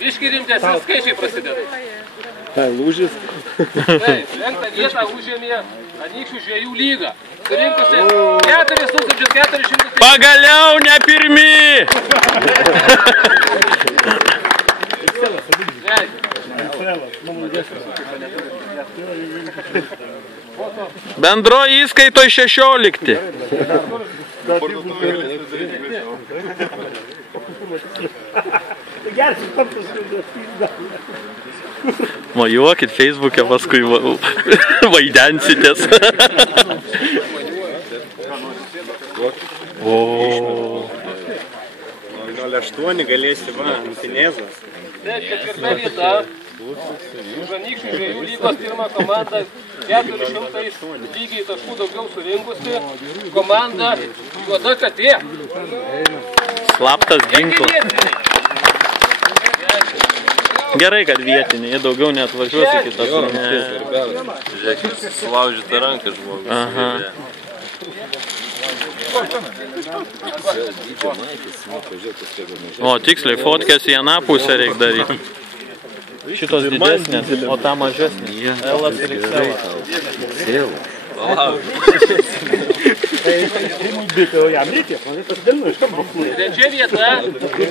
Biški rimtesni skaičiai prasideda. Tai lūžis. Taip, 5 vietą užėmė Anykščių žvejų lyga. Surinkusi 4400. Pagaliau ne pirmi! Bendro įskaitoj 16. Mojuokit Facebook'e, paskui vaidensitės. O. 0,8 galėsi, va, Antinėzas. Taip, 4 vieta. Už Anykščių žvejų lygos pirmą komandą 400 lygiai taškų daugiau surinkusi. Komanda Juoda katė. Slaptas ginklas. Gerai, kad vietiniai, daugiau neatvažiuos į kitas rungtynes. Žiūrėkit, sulaužyta ranka žmogus. Aha. O, tiksliai, fotkės į aną pusę reikia daryti. Šitos didesnės, o ta mažesnė. Elas ir Xelas. Trečia vieta. Kaip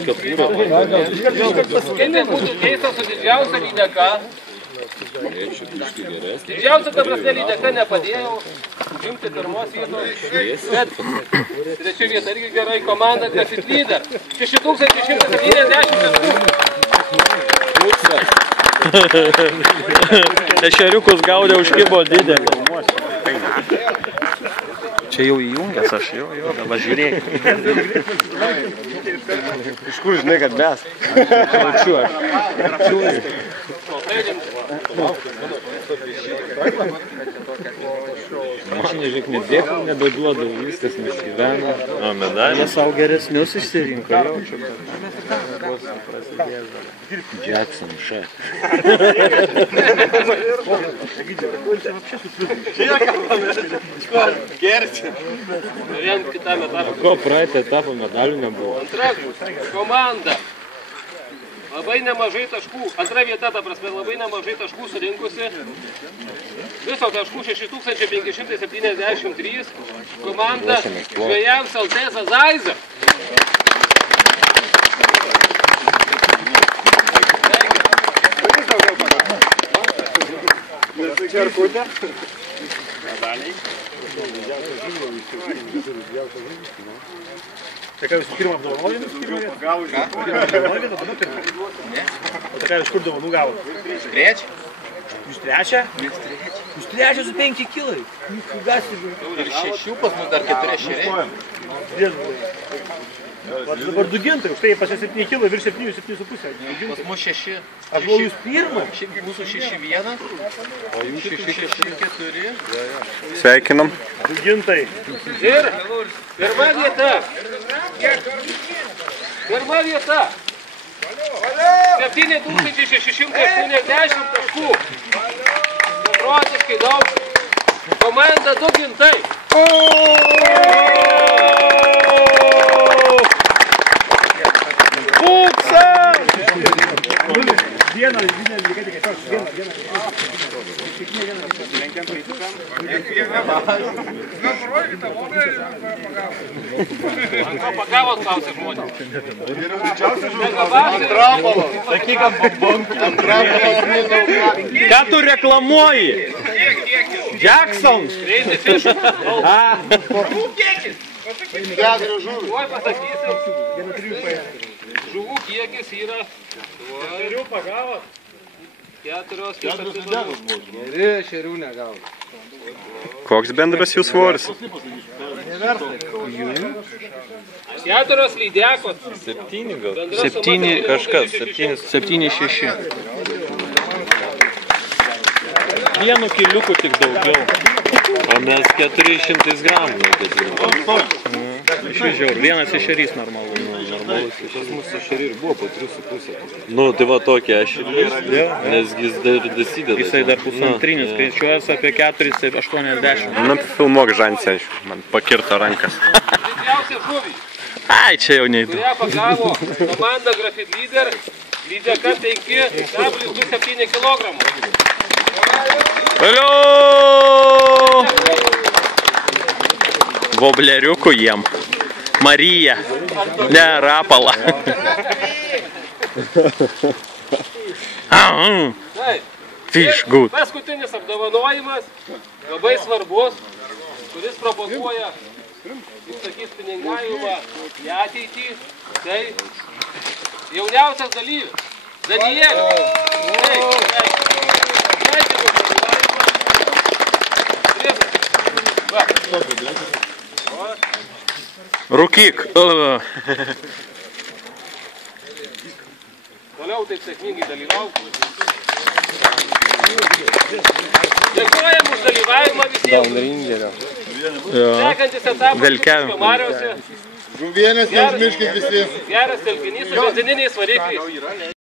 būtų keista su didžiausia lydeka. Didžiausia, ta prasme, lydeka nepadėjau užimti pirmos vietos. Bet trečia vieta irgi gerai komanda Grafit Leader. 6170 taškų. Ešeriukus gaudė užkibo didelį. Čia jau įjungęs aš, jo, dabar žiūrėk. Iš kur žinai, kad mes? Jaučiu aš. Man, žiūrėk, nedėkų nebeduodau, viskas nesigyvena. O, medalį? Jie savo geresnius išsirinko, jaučiu. Jackson, šef. Ko praeitą etapą medalių nebuvo? Antra komanda. Labai nemažai taškų. Antra vieta, ta prasme, labai nemažai taškų surinkusi. Viso taškų 6573. Komanda žvejams LT Zazaiza. Čerkutė. Tai ką jūs pirmą apdovanojimą skirtumėt? Apdovanojimą, tada pirmą? Ne. O tai ką jūs kur dovanų gavot? Trečią? Jūs trečią? Jūs trečią su 5 kilai. Ir 6, pas mus dar 4 šeriai. Dabar 2 gintai, už tai pas 7 kilai, virš 7,5. Pas mus 6. Aš buvau jūs pirmą? Mūsų 6-1. O jūs 6-4. Sveikinam. 2 gintai. Ir pirma vieta. Pirma vieta. 7680 taškų. Beprotiškai daug. Komanda 2 gintai. Vieną, Pagavot klausė žmonės. Sakyk, kad ką tu reklamuoji? Jackson! Tuoj pasakysim. Žuvų kiekis yra. 4 pagavot. 4 Geri šerių negavo. Koks bendras jų svoris? 4 lydekos. 7 gal. 7 kažkas, 7,6. Vienu kiliuku tik daugiau. O mes 400 gramų. Išžiūrėjau, vienas ešerys normalus. Pas mūsų ešeriai ir buvo po 3,5. Nu, tai va tokia ešerys, nes jis dar dasideda. Jisai dar pusantrinis, skaičiuojas apie 4,80. Nu, filmuok žansę, man pakirto rankas. Didžiausia žuvį, Ai, čia jau neįdomu. kurią pagavo komanda Grafit Leader. Lydeka 5,27 kg. Alio! Vobleriukų jiem. Marija. Ne, Rapala. Fish good. Paskutinis apdovanojimas, labai svarbus, kuris propaguoja, kaip sakys, pinigavimą į ateitį. Tai jauniausias dalyvis, Danielius. Rūkyk. Toliau taip sėkmingai dalyvauk. Dėkojam už dalyvavimą visiems. Sekantis etapas Mariausi. Žuvienės neužmirškit visi. Geras telkinys su benzininiais varikliais.